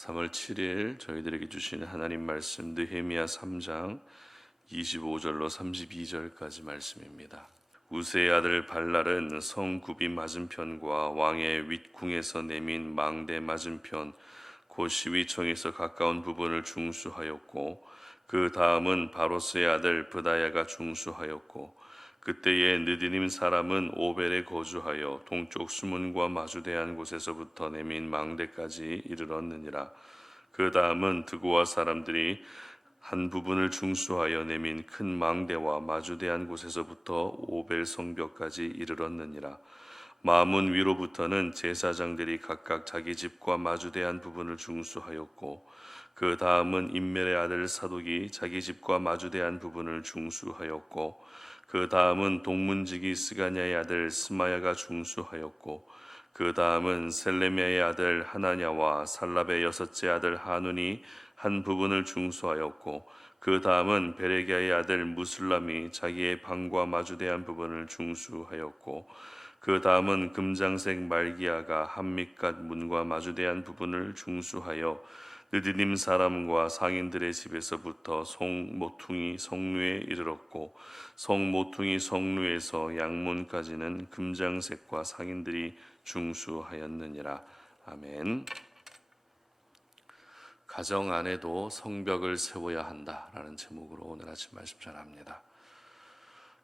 3월 7일 저희들에게 주시는 하나님 말씀 느헤미야 3장 25절로 32절까지 말씀입니다. 우세의 아들 발랄은 성 굽이 맞은편과 왕의 윗궁에서 내민 망대 맞은편 곧 시위청에서 가까운 부분을 중수하였고 그 다음은 바로스의 아들 브다야가 중수하였고 그때에 느디님 사람은 오벨에 거주하여 동쪽 수문과 마주대한 곳에서부터 내민 망대까지 이르렀느니라. 그 다음은 드고아 사람들이 한 부분을 중수하여 내민 큰 망대와 마주대한 곳에서부터 오벨 성벽까지 이르렀느니라. 마문 위로부터는 제사장들이 각각 자기 집과 마주대한 부분을 중수하였고 그 다음은 임멜의 아들 사독이 자기 집과 마주대한 부분을 중수하였고 그 다음은 동문지기 스가냐의 아들 스마야가 중수하였고 그 다음은 셀레미아의 아들 하나냐와 살랍의 여섯째 아들 하눈이 한 부분을 중수하였고 그 다음은 베레기아의 아들 무슬람이 자기의 방과 마주대한 부분을 중수하였고 그 다음은 금장색 말기야가 한밑갓 문과 마주대한 부분을 중수하여 느디님 사람과 상인들의 집에서부터 송모퉁이 성루에 이르렀고 성모퉁이 성루에서 양문까지는 금장색과 상인들이 중수하였느니라 아멘. 가정 안에도 성벽을 세워야 한다라는 제목으로 오늘 아침 말씀 전합니다.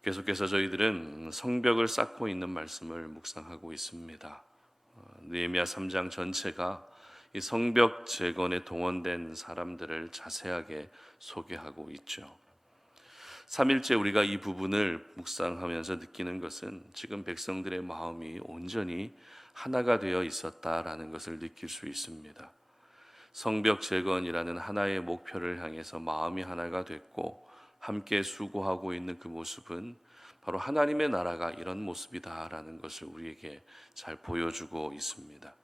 계속해서 저희들은 성벽을 쌓고 있는 말씀을 묵상하고 있습니다. 어, 느헤미야 3장 전체가 이 성벽 재건에 동원된 사람들을 자세하게 소개하고 있죠. 3일째 우리가 이 부분을 묵상하면서 느끼는 것은 지금 백성들의 마음이 온전히 하나가 되어 있었다라는 것을 느낄 수 있습니다. 성벽 재건이라는 하나의 목표를 향해서 마음이 하나가 됐고 함께 수고하고 있는 그 모습은 바로 하나님의 나라가 이런 모습이다라는 것을 우리에게 잘 보여주고 있습니다.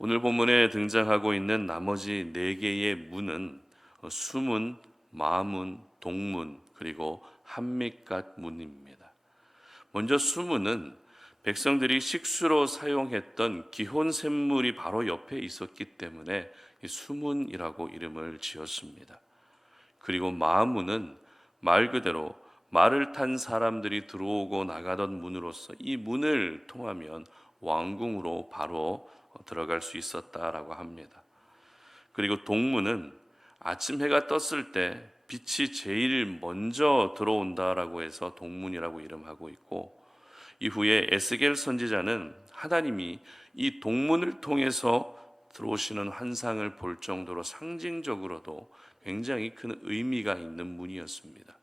오늘 본문에 등장하고 있는 나머지 네 개의 문은 수문, 마문, 동문 그리고 한밑갓 문입니다. 먼저 수문은 백성들이 식수로 사용했던 기혼 샘물이 바로 옆에 있었기 때문에 수문이라고 이름을 지었습니다. 그리고 마문은 말 그대로 말을 탄 사람들이 들어오고 나가던 문으로서 이 문을 통하면 왕궁으로 바로 들어갈 수 있었다라고 합니다. 그리고 동문은 아침 해가 떴을 때 빛이 제일 먼저 들어온다라고 해서 동문이라고 이름하고 있고 이후에 에스겔 선지자는 하나님이 이 동문을 통해서 들어오시는 환상을 볼 정도로 상징적으로도 굉장히 큰 의미가 있는 문이었습니다.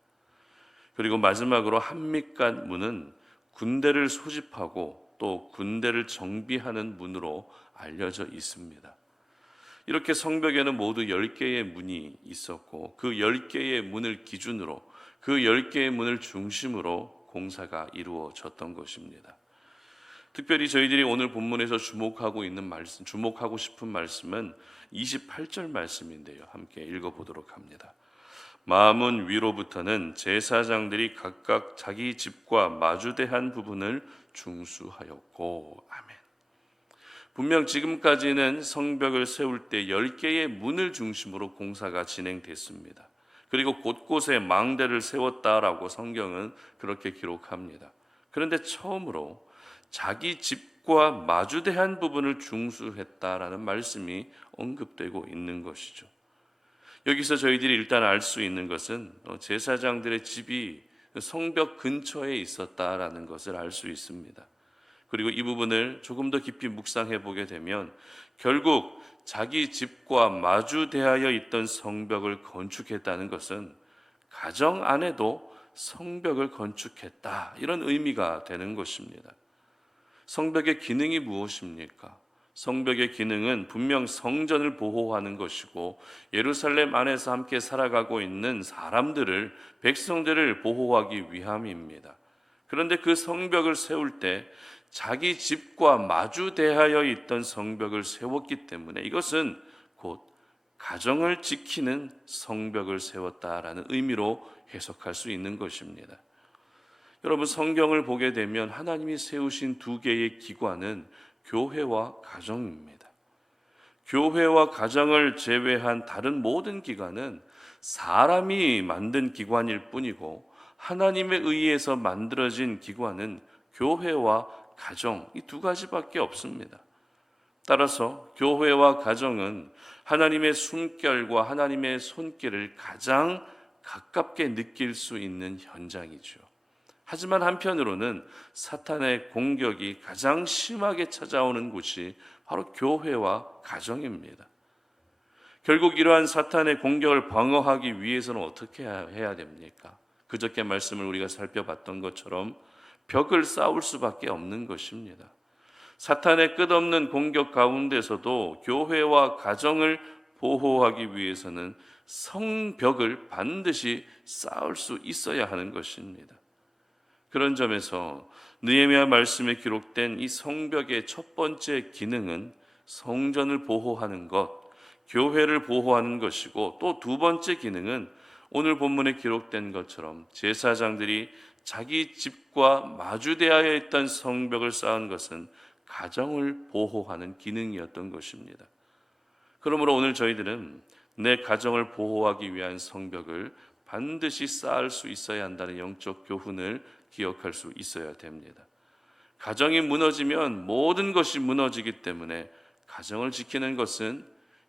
그리고 마지막으로 한밑간 문은 군대를 소집하고 또 군대를 정비하는 문으로 알려져 있습니다. 이렇게 성벽에는 모두 10개의 문이 있었고 그 10개의 문을 기준으로 그 10개의 문을 중심으로 공사가 이루어졌던 것입니다. 특별히 저희들이 오늘 본문에서 주목하고 있는 말씀, 주목하고 싶은 말씀은 28절 말씀인데요. 함께 읽어 보도록 합니다. 마음은 위로부터는 제사장들이 각각 자기 집과 마주대한 부분을 중수하였고 아멘. 분명 지금까지는 성벽을 세울 때 10개의 문을 중심으로 공사가 진행됐습니다. 그리고 곳곳에 망대를 세웠다라고 성경은 그렇게 기록합니다. 그런데 처음으로 자기 집과 마주대한 부분을 중수했다라는 말씀이 언급되고 있는 것이죠. 여기서 저희들이 일단 알 수 있는 것은 제사장들의 집이 성벽 근처에 있었다라는 것을 알 수 있습니다. 그리고 이 부분을 조금 더 깊이 묵상해 보게 되면 결국 자기 집과 마주 대하여 있던 성벽을 건축했다는 것은 가정 안에도 성벽을 건축했다 이런 의미가 되는 것입니다. 성벽의 기능이 무엇입니까? 성벽의 기능은 분명 성전을 보호하는 것이고 예루살렘 안에서 함께 살아가고 있는 사람들을 백성들을 보호하기 위함입니다. 그런데 그 성벽을 세울 때 자기 집과 마주 대하여 있던 성벽을 세웠기 때문에 이것은 곧 가정을 지키는 성벽을 세웠다라는 의미로 해석할 수 있는 것입니다. 여러분 성경을 보게 되면 하나님이 세우신 두 개의 기관은 교회와 가정입니다. 교회와 가정을 제외한 다른 모든 기관은 사람이 만든 기관일 뿐이고 하나님에 의해서 만들어진 기관은 교회와 가정 이 두 가지밖에 없습니다. 따라서 교회와 가정은 하나님의 숨결과 하나님의 손길을 가장 가깝게 느낄 수 있는 현장이죠. 하지만 한편으로는 사탄의 공격이 가장 심하게 찾아오는 곳이 바로 교회와 가정입니다. 결국 이러한 사탄의 공격을 방어하기 위해서는 어떻게 해야 됩니까? 그저께 말씀을 우리가 살펴봤던 것처럼 벽을 쌓을 수밖에 없는 것입니다. 사탄의 끝없는 공격 가운데서도 교회와 가정을 보호하기 위해서는 성벽을 반드시 쌓을 수 있어야 하는 것입니다. 그런 점에서 느헤미야 말씀에 기록된 이 성벽의 첫 번째 기능은 성전을 보호하는 것, 교회를 보호하는 것이고 또 두 번째 기능은 오늘 본문에 기록된 것처럼 제사장들이 자기 집과 마주대하여 있던 성벽을 쌓은 것은 가정을 보호하는 기능이었던 것입니다. 그러므로 오늘 저희들은 내 가정을 보호하기 위한 성벽을 반드시 쌓을 수 있어야 한다는 영적 교훈을 기억할 수 있어야 됩니다. 가정이 무너지면 모든 것이 무너지기 때문에 가정을 지키는 것은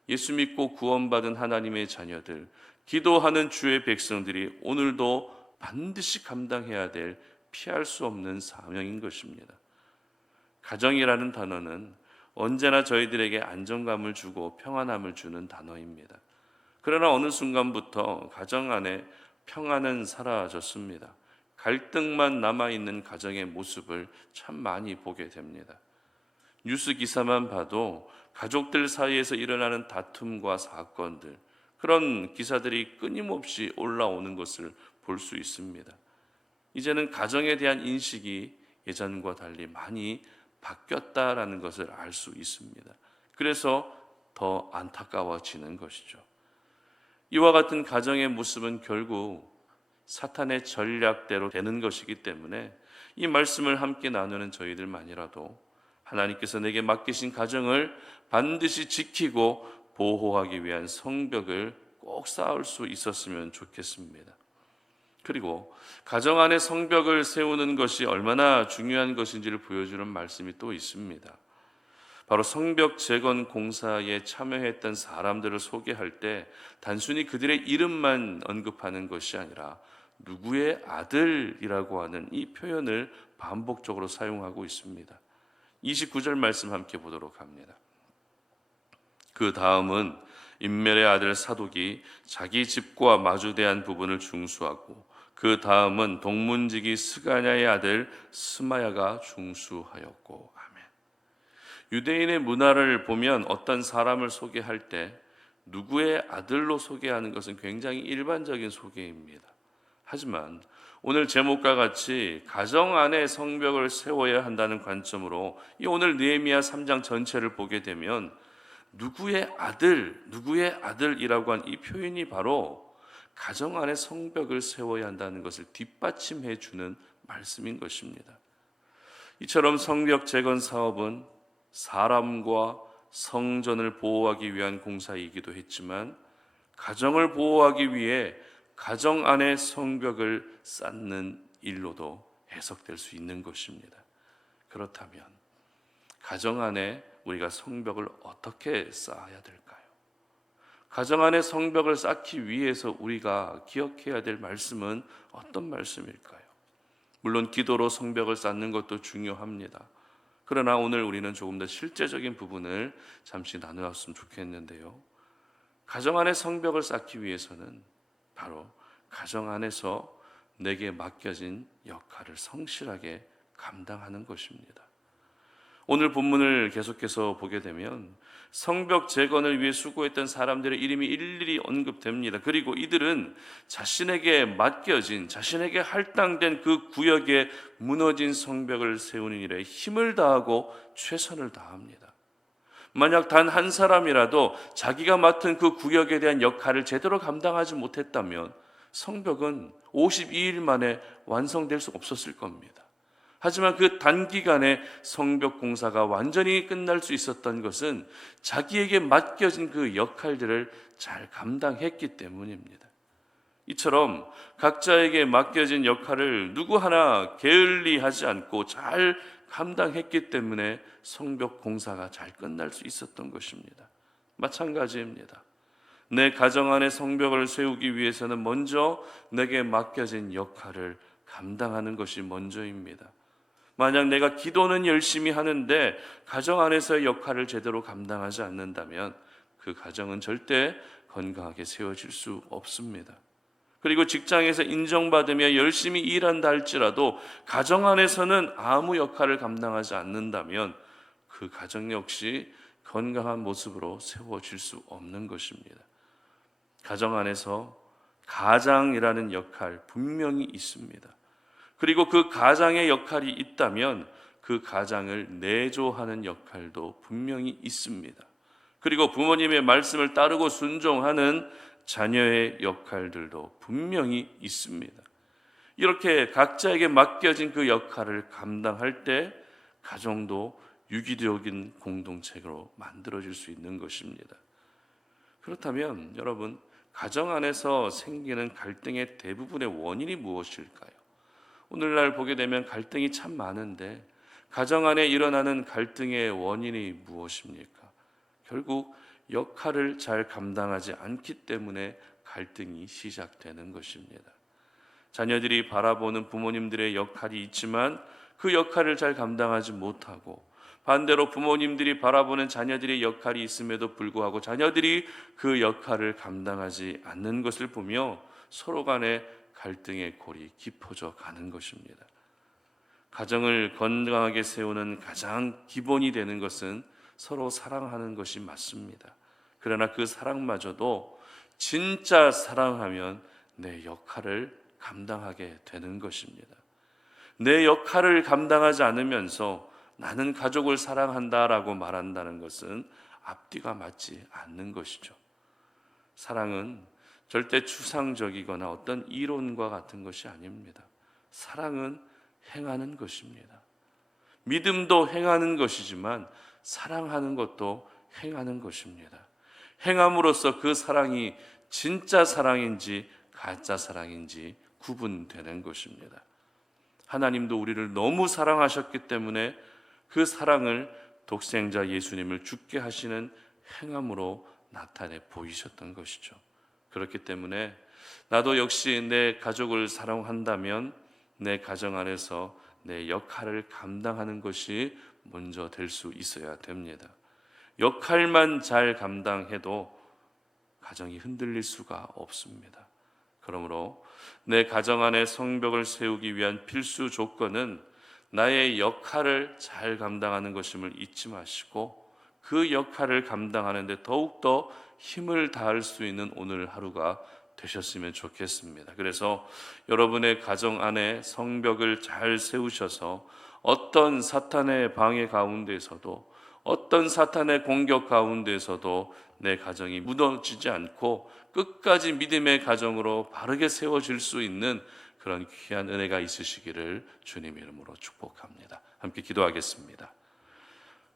예수 믿고 구원받은 하나님의 자녀들, 기도하는 주의 백성들이 오늘도 반드시 감당해야 될 피할 수 없는 사명인 것입니다. 가정이라는 단어는 언제나 저희들에게 안정감을 주고 평안함을 주는 단어입니다. 그러나 어느 순간부터 가정 안에 평안은 사라졌습니다. 갈등만 남아있는 가정의 모습을 참 많이 보게 됩니다. 뉴스 기사만 봐도 가족들 사이에서 일어나는 다툼과 사건들, 그런 기사들이 끊임없이 올라오는 것을 볼 수 있습니다. 이제는 가정에 대한 인식이 예전과 달리 많이 바뀌었다라는 것을 알 수 있습니다. 그래서 더 안타까워지는 것이죠. 이와 같은 가정의 모습은 결국 사탄의 전략대로 되는 것이기 때문에 이 말씀을 함께 나누는 저희들만이라도 하나님께서 내게 맡기신 가정을 반드시 지키고 보호하기 위한 성벽을 꼭 쌓을 수 있었으면 좋겠습니다. 그리고 가정 안에 성벽을 세우는 것이 얼마나 중요한 것인지를 보여주는 말씀이 또 있습니다. 바로 성벽 재건 공사에 참여했던 사람들을 소개할 때 단순히 그들의 이름만 언급하는 것이 아니라 누구의 아들이라고 하는 이 표현을 반복적으로 사용하고 있습니다. 29절 말씀 함께 보도록 합니다. 그 다음은 인멜의 아들 사독이 자기 집과 마주대한 부분을 중수하고 그 다음은 동문지기 스가냐의 아들 스마야가 중수하였고 아멘. 유대인의 문화를 보면 어떤 사람을 소개할 때 누구의 아들로 소개하는 것은 굉장히 일반적인 소개입니다. 하지만 오늘 제목과 같이 가정 안에 성벽을 세워야 한다는 관점으로 이 오늘 느헤미야 3장 전체를 보게 되면 누구의 아들, 누구의 아들이라고 한 이 표현이 바로 가정 안에 성벽을 세워야 한다는 것을 뒷받침해 주는 말씀인 것입니다. 이처럼 성벽 재건 사업은 사람과 성전을 보호하기 위한 공사이기도 했지만 가정을 보호하기 위해 가정 안에 성벽을 쌓는 일로도 해석될 수 있는 것입니다. 그렇다면 가정 안에 우리가 성벽을 어떻게 쌓아야 될까요? 가정 안에 성벽을 쌓기 위해서 우리가 기억해야 될 말씀은 어떤 말씀일까요? 물론 기도로 성벽을 쌓는 것도 중요합니다. 그러나 오늘 우리는 조금 더 실제적인 부분을 잠시 나누었으면 좋겠는데요. 가정 안에 성벽을 쌓기 위해서는 바로 가정 안에서 내게 맡겨진 역할을 성실하게 감당하는 것입니다. 오늘 본문을 계속해서 보게 되면 성벽 재건을 위해 수고했던 사람들의 이름이 일일이 언급됩니다. 그리고 이들은 자신에게 맡겨진, 자신에게 할당된 그 구역에 무너진 성벽을 세우는 일에 힘을 다하고 최선을 다합니다. 만약 단 한 사람이라도 자기가 맡은 그 구역에 대한 역할을 제대로 감당하지 못했다면 성벽은 52일 만에 완성될 수 없었을 겁니다. 하지만 그 단기간에 성벽 공사가 완전히 끝날 수 있었던 것은 자기에게 맡겨진 그 역할들을 잘 감당했기 때문입니다. 이처럼 각자에게 맡겨진 역할을 누구 하나 게을리하지 않고 잘 감당했기 때문에 성벽 공사가 잘 끝날 수 있었던 것입니다. 마찬가지입니다. 내 가정 안에 성벽을 세우기 위해서는 먼저 내게 맡겨진 역할을 감당하는 것이 먼저입니다. 만약 내가 기도는 열심히 하는데 가정 안에서의 역할을 제대로 감당하지 않는다면 그 가정은 절대 건강하게 세워질 수 없습니다. 그리고 직장에서 인정받으며 열심히 일한다 할지라도 가정 안에서는 아무 역할을 감당하지 않는다면 그 가정 역시 건강한 모습으로 세워질 수 없는 것입니다. 가정 안에서 가장이라는 역할 분명히 있습니다. 그리고 그 가장의 역할이 있다면 그 가장을 내조하는 역할도 분명히 있습니다. 그리고 부모님의 말씀을 따르고 순종하는 자녀의 역할들도 분명히 있습니다. 이렇게 각자에게 맡겨진 그 역할을 감당할 때 가정도 유기적인 공동체로 만들어질 수 있는 것입니다. 그렇다면 여러분 가정 안에서 생기는 갈등의 대부분의 원인이 무엇일까요? 오늘날 보게 되면 갈등이 참 많은데 가정 안에 일어나는 갈등의 원인이 무엇입니까? 결국 역할을 잘 감당하지 않기 때문에 갈등이 시작되는 것입니다. 자녀들이 바라보는 부모님들의 역할이 있지만 그 역할을 잘 감당하지 못하고 반대로 부모님들이 바라보는 자녀들의 역할이 있음에도 불구하고 자녀들이 그 역할을 감당하지 않는 것을 보며 서로 간에 갈등의 골이 깊어져 가는 것입니다. 가정을 건강하게 세우는 가장 기본이 되는 것은 서로 사랑하는 것이 맞습니다. 그러나 그 사랑마저도 진짜 사랑하면 내 역할을 감당하게 되는 것입니다. 내 역할을 감당하지 않으면서 나는 가족을 사랑한다라고 말한다는 것은 앞뒤가 맞지 않는 것이죠. 사랑은 절대 추상적이거나 어떤 이론과 같은 것이 아닙니다. 사랑은 행하는 것입니다. 믿음도 행하는 것이지만 사랑하는 것도 행하는 것입니다. 행함으로써 그 사랑이 진짜 사랑인지 가짜 사랑인지 구분되는 것입니다. 하나님도 우리를 너무 사랑하셨기 때문에 그 사랑을 독생자 예수님을 죽게 하시는 행함으로 나타내 보이셨던 것이죠. 그렇기 때문에 나도 역시 내 가족을 사랑한다면 내 가정 안에서 내 역할을 감당하는 것이 먼저 될 수 있어야 됩니다. 역할만 잘 감당해도 가정이 흔들릴 수가 없습니다. 그러므로 내 가정 안에 성벽을 세우기 위한 필수 조건은 나의 역할을 잘 감당하는 것임을 잊지 마시고 그 역할을 감당하는데 더욱더 힘을 다할 수 있는 오늘 하루가 되셨으면 좋겠습니다. 그래서 여러분의 가정 안에 성벽을 잘 세우셔서 어떤 사탄의 방해 가운데서도 어떤 사탄의 공격 가운데서도 내 가정이 무너지지 않고 끝까지 믿음의 가정으로 바르게 세워질 수 있는 그런 귀한 은혜가 있으시기를 주님 이름으로 축복합니다. 함께 기도하겠습니다.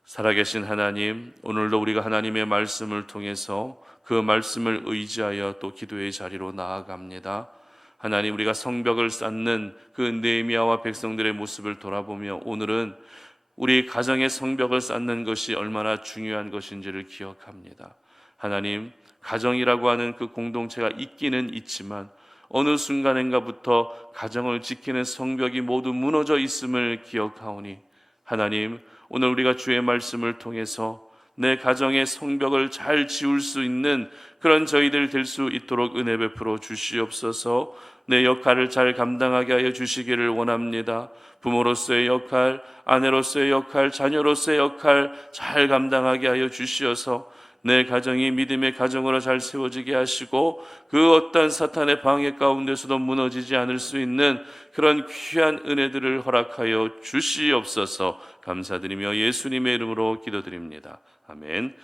살아계신 하나님, 오늘도 우리가 하나님의 말씀을 통해서 그 말씀을 의지하여 또 기도의 자리로 나아갑니다. 하나님, 우리가 성벽을 쌓는 그 네미야와 백성들의 모습을 돌아보며 오늘은 우리 가정의 성벽을 쌓는 것이 얼마나 중요한 것인지를 기억합니다. 하나님, 가정이라고 하는 그 공동체가 있기는 있지만 어느 순간인가부터 가정을 지키는 성벽이 모두 무너져 있음을 기억하오니 하나님, 오늘 우리가 주의 말씀을 통해서 내 가정의 성벽을 잘 지울 수 있는 그런 저희들 될 수 있도록 은혜 베풀어 주시옵소서. 내 역할을 잘 감당하게 하여 주시기를 원합니다. 부모로서의 역할, 아내로서의 역할, 자녀로서의 역할 잘 감당하게 하여 주시어서 내 가정이 믿음의 가정으로 잘 세워지게 하시고 그 어떤 사탄의 방해 가운데서도 무너지지 않을 수 있는 그런 귀한 은혜들을 허락하여 주시옵소서 감사드리며 예수님의 이름으로 기도드립니다. 아멘.